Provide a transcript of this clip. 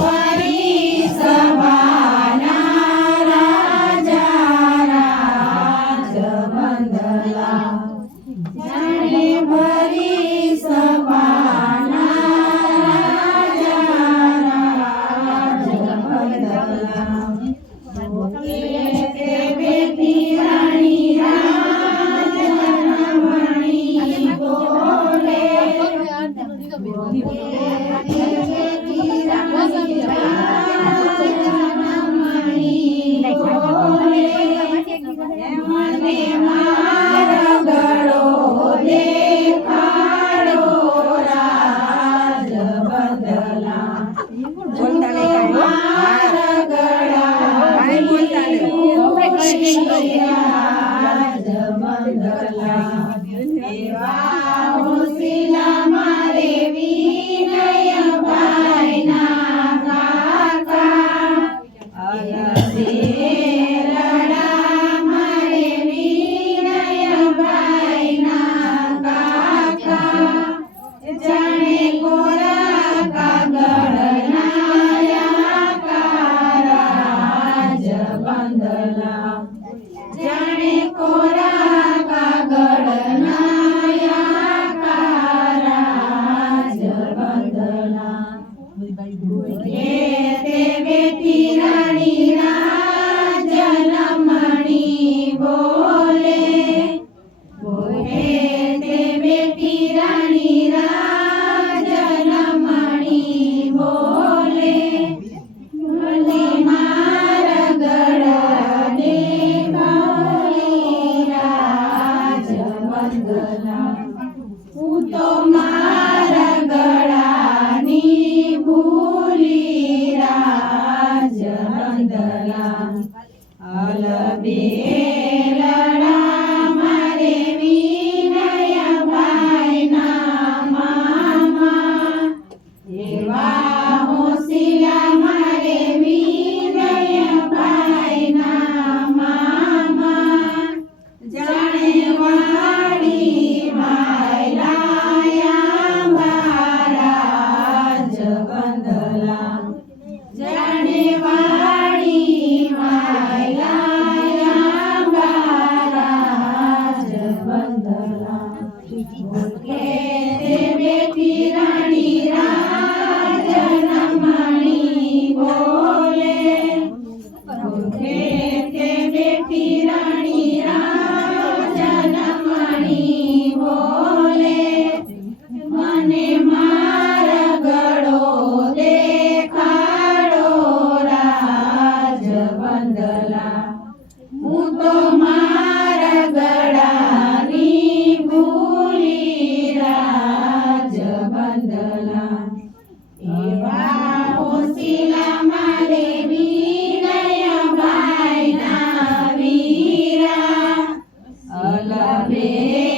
ભરી સભાના રાજા રાજબંધલા જાણે ભરી સભાના રાજા રાજબંધલા તે બેટી રાણી રાજમણી બોલે મને મારો ગળો દેખાડો રાજબંધલા મારા ગળા રાજબંધલા એવા હોશિલા મારે વિનય ભાઈના કાકા લડા મારે વિનય ભાઈના કાકા જાણે કોરા કાગળના રાજબંધલા જાણે કોરા કાગળના રાજબંધલા તે બેટી રાણી રાજમણી બોલે તે બેટી રાણી રાજમણી બોલે મને મારા ગળા દેખાડી રાજબંધલા હું તો મારા ગળાની ભૂલી રાજબંધલા અલબેલડા મારે વિનય ભાઈના મામા એવા હોશિલા મારે વિનય ભાઈના મામા જાણે વાડી માયલાયા રાજબંધલા જાણે વાડી માયલાયા રાજબંધલા તે બેટી રાણી રાજમણી બોલે તે બેટી રાણી રાજમણી બોલે મને મારા ગળો દેખાડો રાજબંધલા હું તો મારા ગળાની ભૂલી રાજબંધલા એવા હોશિલા મારે વિનય ભાઈના વીરા અલબે